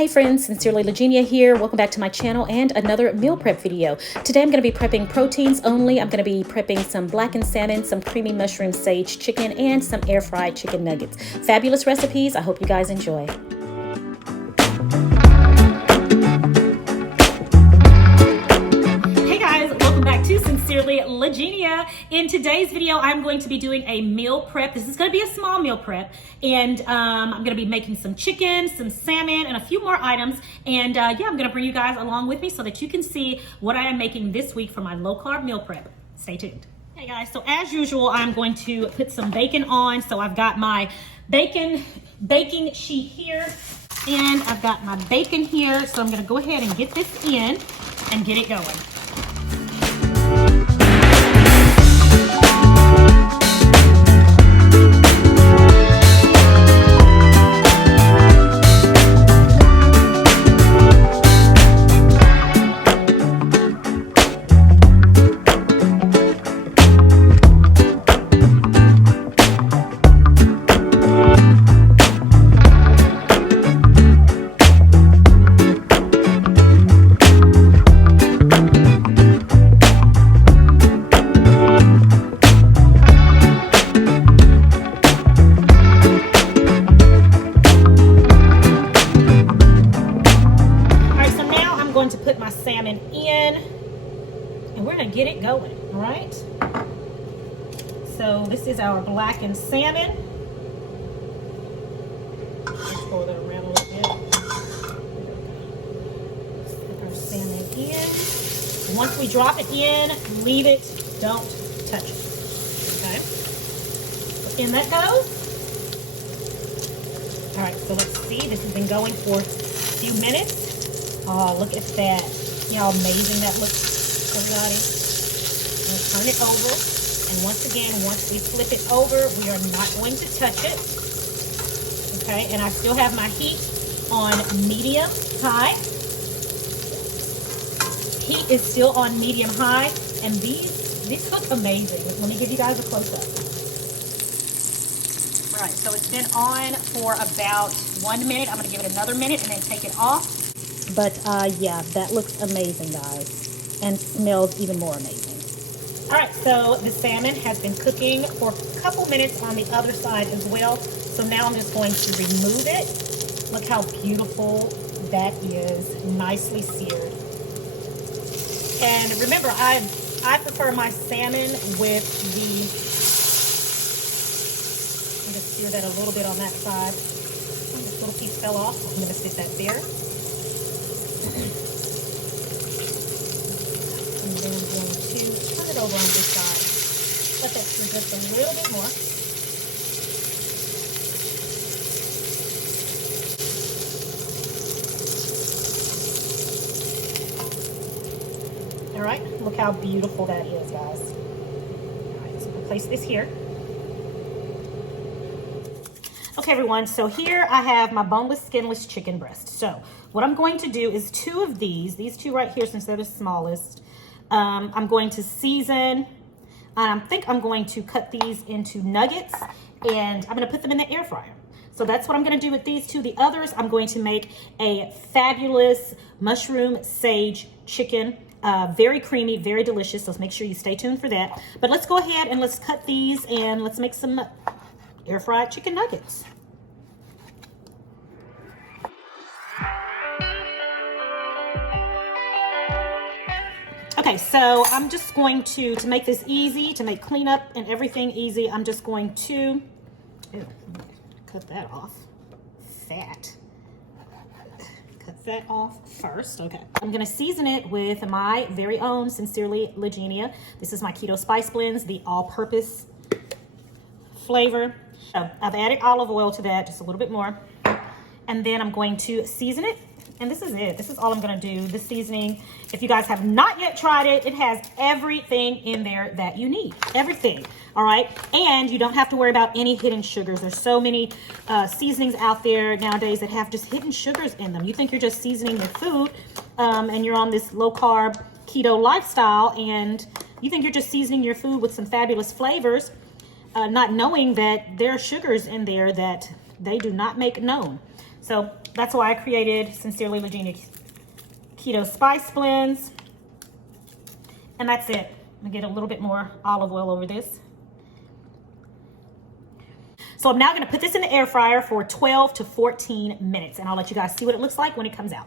Hey friends, sincerely Legenia here. Welcome back to my channel and another meal prep video. Today I'm going to be prepping proteins only. I'm going to be prepping some blackened salmon, some creamy mushroom sage chicken, and some air fried chicken nuggets. Fabulous recipes. I hope you guys enjoy. Sincerely Legenia. In today's video, I'm going to be doing a meal prep. This is going to be a small meal prep, and I'm going to be making some chicken, some salmon, and a few more items. And yeah, I'm going to bring you guys along with me so that you can see what I am making this week for my low-carb meal prep. Stay tuned. Hey guys, so as usual, I'm going to put some bacon on. So I've got my baking sheet here, and I've got my bacon here. So I'm going to go ahead and get this in and get it going. To put my salmon in, and we're going to get it going. All right, so this is our blackened salmon. Let's pour that around a little bit. Put our salmon in. Once we drop it in, leave it, don't touch it. Okay, so in that goes. All right, so let's see, this has been going for a few minutes. Oh, look at that. See how amazing that looks, everybody? I'm going to turn it over. And once again, once we flip it over, we are not going to touch it. Okay, and I still have my heat on medium high. Heat is still on medium high. And these look amazing. Let me give you guys a close-up. All right, so it's been on for about 1 minute. I'm going to give it another minute and then take it off. But yeah, that looks amazing, guys, and smells even more amazing. All right, so the salmon has been cooking for a couple minutes on the other side as well. So now I'm just going to remove it. Look how beautiful that is, nicely seared. And remember, I prefer my salmon with the, I'm going to sear that a little bit on that side. Oh, this little piece fell off. I'm going to stick that there. And then I'm going to turn it over on this side. Let that sear just a little bit more. All right, look how beautiful that is, guys. All right, so we'll place this here. Okay, everyone, so here I have my boneless, skinless chicken breast. So what I'm going to do is two of these two right here, since they're the smallest, I'm going to season. I think I'm going to cut these into nuggets, and I'm going to put them in the air fryer. So that's what I'm going to do with these two. The others, I'm going to make a fabulous mushroom sage chicken. Very creamy, very delicious, so make sure you stay tuned for that. But let's go ahead and let's cut these, and let's make some air fried chicken nuggets. Okay, so I'm just going to make this easy, to make cleanup and everything easy, I'm just going to, cut that off, fat. Cut that off first, okay. I'm gonna season it with my very own Sincerely Legenia. This is my Keto Spice Blends, the all-purpose flavor. So I've added olive oil to that, just a little bit more. And then I'm going to season it. And this is it. This is all I'm going to do. This seasoning, if you guys have not yet tried it, it has everything in there that you need. Everything. All right. And you don't have to worry about any hidden sugars. There's so many seasonings out there nowadays that have just hidden sugars in them. You think you're just seasoning your food and you're on this low carb keto lifestyle, and you think you're just seasoning your food with some fabulous flavors, not knowing that there are sugars in there that they do not make known. So that's why I created Sincerely Legenia Keto Spice Blends. And that's it. I'm gonna get a little bit more olive oil over this. So I'm now gonna put this in the air fryer for 12 to 14 minutes, and I'll let you guys see what it looks like when it comes out.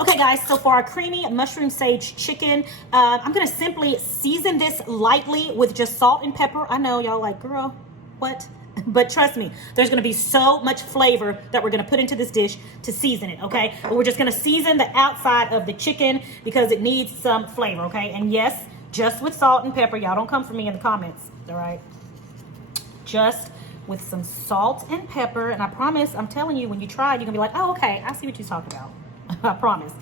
Okay guys, so for our creamy mushroom sage chicken, I'm gonna simply season this lightly with just salt and pepper. I know y'all like, girl, what? But trust me, there's gonna be so much flavor that we're gonna put into this dish to season it, okay? But we're just gonna season the outside of the chicken because it needs some flavor, okay? And yes, just with salt and pepper. Y'all don't come for me in the comments, all right? Just with some salt and pepper. And I promise, I'm telling you, when you try it, you're gonna be like, oh, okay, I see what you're talking about. I promise.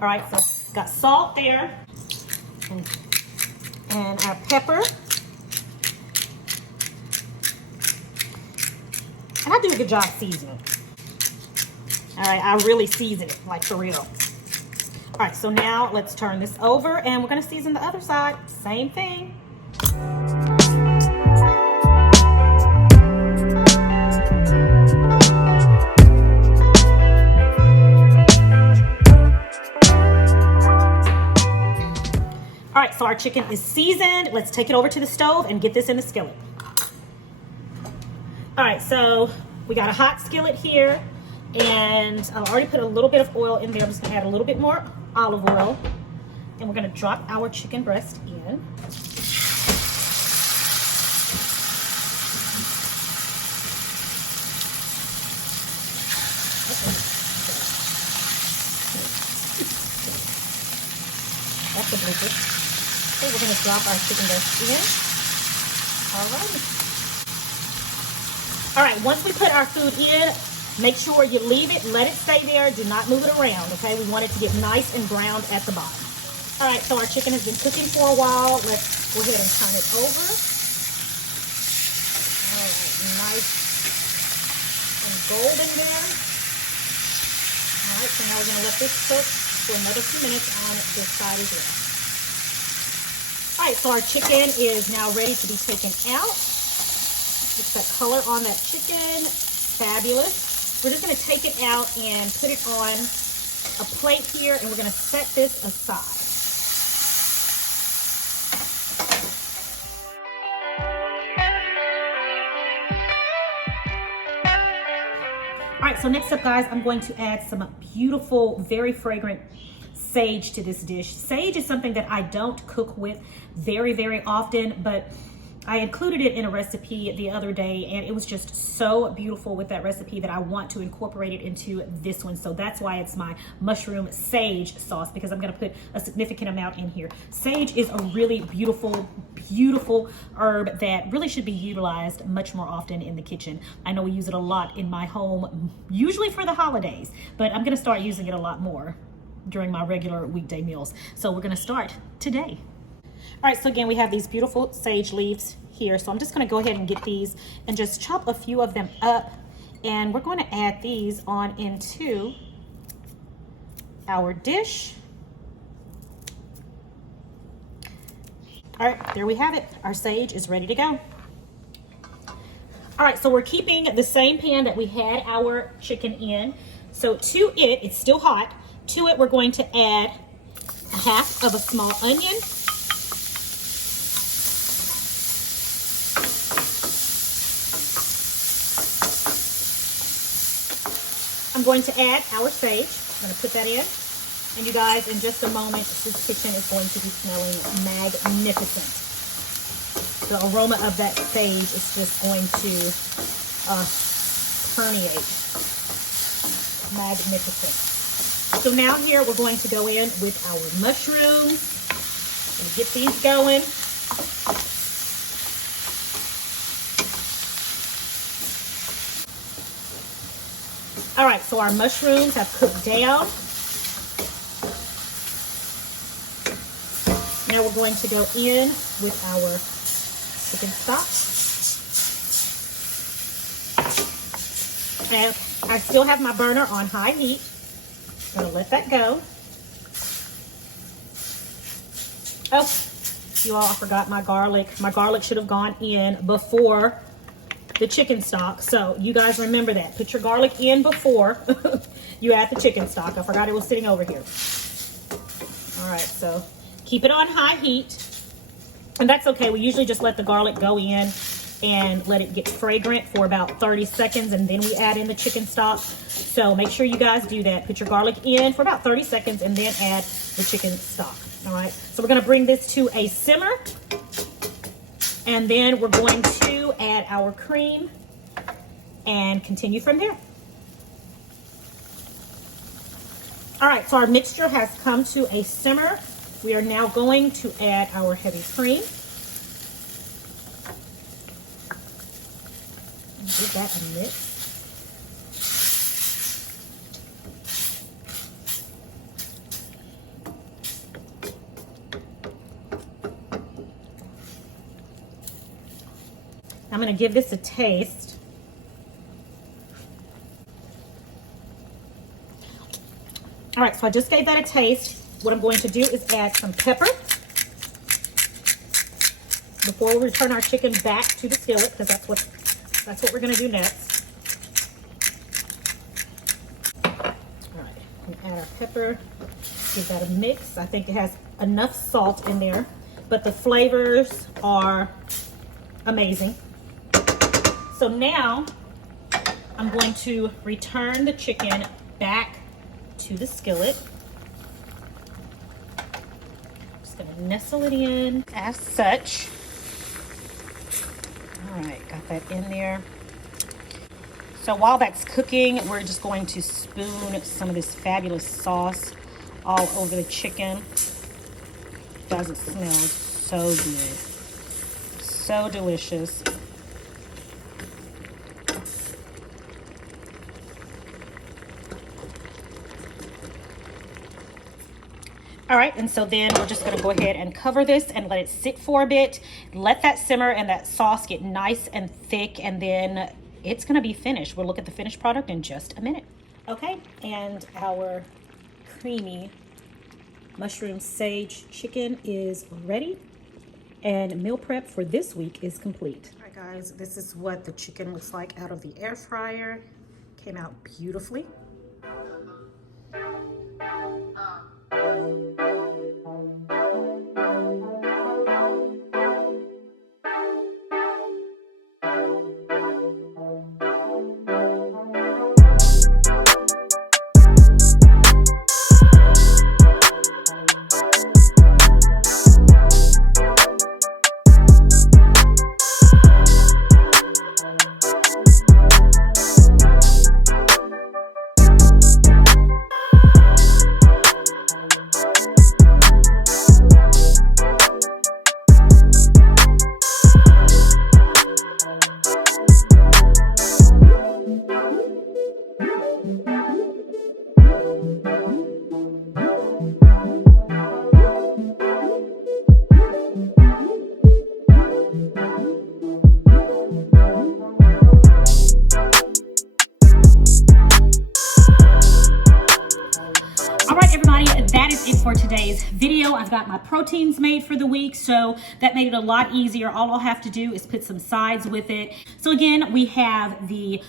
All right, so got salt there and our pepper. And I do a good job seasoning. All right, I really season it, like for real. All right, so now let's turn this over and we're gonna season the other side. Same thing. All right, so our chicken is seasoned. Let's take it over to the stove and get this in the skillet. All right, so we got a hot skillet here, and I already put a little bit of oil in there. I'm just gonna add a little bit more olive oil, and we're gonna drop our chicken breast in. That's a blooper. Okay, we're gonna drop our chicken breast in. All right, once we put our food in, make sure you leave it, let it stay there, do not move it around, okay? We want it to get nice and browned at the bottom. All right, so our chicken has been cooking for a while. Let's go ahead and turn it over. All right, nice and golden there. All right, so now we're gonna let this cook for another few minutes on this side as well. All right, so our chicken is now ready to be taken out. It's that color on that chicken, fabulous. We're just gonna take it out and put it on a plate here, and we're gonna set this aside. All right, so next up, guys, I'm going to add some beautiful, very fragrant sage to this dish. Sage is something that I don't cook with very, very often, but I included it in a recipe the other day, and it was just so beautiful with that recipe that I want to incorporate it into this one. So that's why it's my mushroom sage sauce, because I'm gonna put a significant amount in here. Sage is a really beautiful, beautiful herb that really should be utilized much more often in the kitchen. I know we use it a lot in my home, usually for the holidays, but I'm gonna start using it a lot more during my regular weekday meals. So we're gonna start today. All right, so again, we have these beautiful sage leaves here. So I'm just gonna go ahead and get these and just chop a few of them up. And we're going to add these on into our dish. All right, there we have it. Our sage is ready to go. All right, so we're keeping the same pan that we had our chicken in. So to it, it's still hot. To it, we're going to add a half of a small onion. I'm going to add our sage. I'm going to put that in. And you guys, in just a moment, this kitchen is going to be smelling magnificent. The aroma of that sage is just going to permeate. Magnificent. So now here we're going to go in with our mushrooms. Gonna get these going. All right, so our mushrooms have cooked down. Now we're going to go in with our chicken stock. And I still have my burner on high heat. I'm gonna let that go. Oh, you all, I forgot my garlic. My garlic should have gone in before the chicken stock. So you guys remember that. Put your garlic in before you add the chicken stock. I forgot it was sitting over here. All right, so keep it on high heat. And that's okay. We usually just let the garlic go in and let it get fragrant for about 30 seconds, and then we add in the chicken stock. So make sure you guys do that. Put your garlic in for about 30 seconds and then add the chicken stock. All right, so we're gonna bring this to a simmer, and then we're going to add our cream and continue from there. All right, so our mixture has come to a simmer. We are now going to add our heavy cream. Give that a mix. I'm going to give this a taste. All right, so I just gave that a taste. What I'm going to do is add some pepper before we return our chicken back to the skillet, because that's what we're going to do next. All right, we add our pepper. Give that a mix. I think it has enough salt in there, but the flavors are amazing. So now I'm going to return the chicken back to the skillet. Just gonna nestle it in as such. All right, got that in there. So while that's cooking, we're just going to spoon some of this fabulous sauce all over the chicken. Does it smell so good? So delicious. All right, and so then we're just gonna go ahead and cover this and let it sit for a bit. Let that simmer and that sauce get nice and thick, and then it's gonna be finished. We'll look at the finished product in just a minute. Okay, and our creamy mushroom sage chicken is ready, and meal prep for this week is complete. All right, guys, this is what the chicken looks like out of the air fryer. Came out beautifully. For today's video, I've got my proteins made for the week, so that made it a lot easier. All I'll have to do is put some sides with it. So again, we have the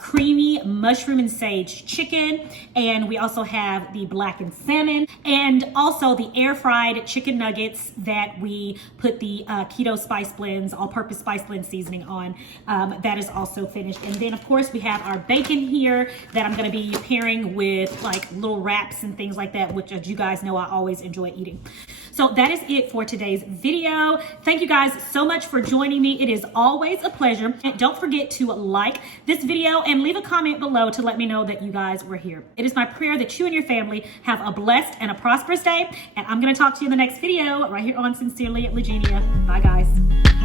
creamy mushroom and sage chicken, and we also have the blackened salmon, and also the air fried chicken nuggets that we put the keto spice blends, all-purpose spice blend seasoning on. That is also finished. And then of course we have our bacon here that I'm going to be pairing with like little wraps and things like that, which, as you guys know, I always enjoy eating. So that is it for today's video. Thank you guys so much for joining me. It is always a pleasure. And don't forget to like this video and leave a comment below to let me know that you guys were here. It is my prayer that you and your family have a blessed and a prosperous day. And I'm going to talk to you in the next video right here on Sincerely Legenia. Bye, guys.